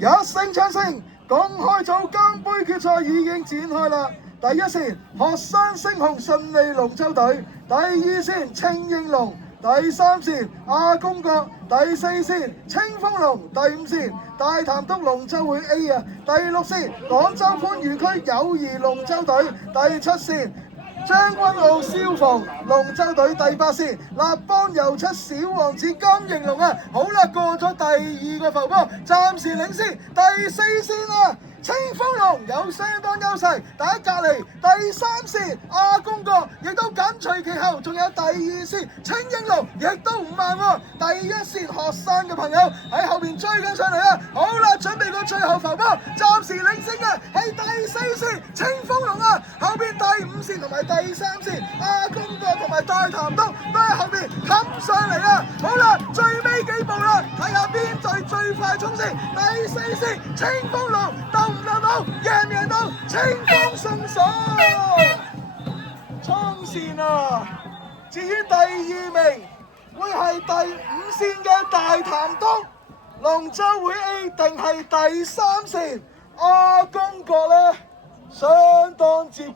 一聲槍聲，公開組金杯決賽已經展開啦。第一線學生星雄順利龍舟隊，第二線青英龍，第三線阿公角，第四線清風龍，第五線大潭篤龍舟會 A 啊，第六線廣州番禺區友誼龍舟隊，第七線將軍澳消防龍舟隊，第八線立邦油漆小王子金型龍啊！好啦，過咗第二個浮波，暫時領先。第四線啊，清風龍有相當優勢，但喺隔離第三線阿公角亦都緊隨其後，仲有第二線青英龍亦都唔慢喎。第一線學生嘅朋友喺後邊追緊上嚟啊！好啦，準備個最後浮波，暫時領先嘅係第四線清風龍啊！後邊第五線同埋第三線阿公角同埋大潭篤都喺後邊冚上嚟啊！好啦，最尾幾步啦，睇下邊隊最快衝線。第四線清風龍鬥唔鬥到，贏唔贏到？清風送手衝線啊！至於第二名會係第五線嘅大潭篤龍舟會 A 定係第三線阿公角呢？相當接近。